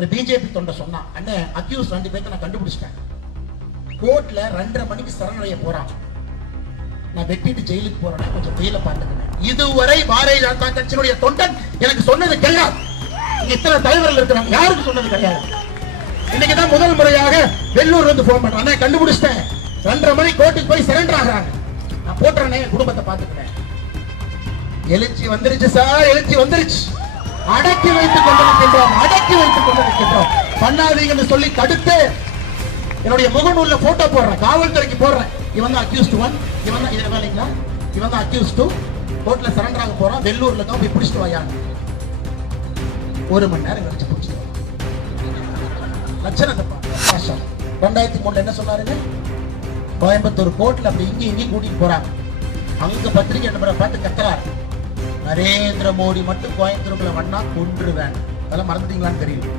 ஒரு பிஜேபி தொண்டை சொன்னான், அண்ணே அக்யூஸ் 2 பேர்த்த நான் கண்டுபிடிச்சிட்டேன், கோர்ட்ல 2:30 மணிக்கு சரணடைய போறான், நான் வெட்டிட்டு ஜெயிலுக்கு போறேன், கொஞ்சம் வெயில பார்த்துக்கிறேன். இதுவரை பாரதிய ஜனதா கட்சியினுடைய தொண்டன் எனக்கு சொன்னது கிடையாது. இங்க இத்தனை தலைவர்கள் இருக்கிறாங்க, யாருக்கு சொன்னது கிடையாது. இன்னைக்குதான் முதல் முறையாக வெள்ளூர்ல இருந்து போன் பண்றாங்க, கண்டுபிடிச்சிட்டேன், 2:30 மணி கோர்ட்டுக்கு போய் சரண்டர் ஆகுறாங்க, நான் போட்டுறேன், குடும்பத்தை பார்த்துக்கிறேன். எழுச்சி வந்துருச்சு சார், எழுச்சி வந்துருச்சு. அடக்கி வைத்துக் கொண்டிருக்கின்றோம், அடக்கி வைத்துக் கொண்டிருக்கின்றோம். பண்ணாதீங்கன்னு சொல்லி தடுத்து என்னுடைய முகநூல்ல போட்டோ போடுறேன், காவல்துறைக்கு போடுறேன். இவன் தான் அக்யூஸ்ட் 1, இவன் தான் இதுல வேலைங்களா, இவன் தான் அக்யூஸ்ட் 2, கோர்ட்ல சரண்டர் ஆக போறான், வெள்ளூர்ல தான் போய் பிடிச்சிட்டு வாயான்னு 1 மணி நேரம் கழிச்சு பிடிச்சிட்டு வா. லட்சணத்தை பாஷா 2003 என்ன சொன்னாருங்க, கோயம்புத்தூர் கோர்ட்ல அப்படி இங்கேயும் கூட்டிட்டு போறாங்க. அங்க பத்திரிகை நம்பரை பார்த்து கத்துறாரு, நரேந்திர மோடி மட்டும் கோயம்புத்தூர்ல வண்ணா கொன்றுவேன். அதெல்லாம் மறந்துட்டீங்களான்னு தெரியல.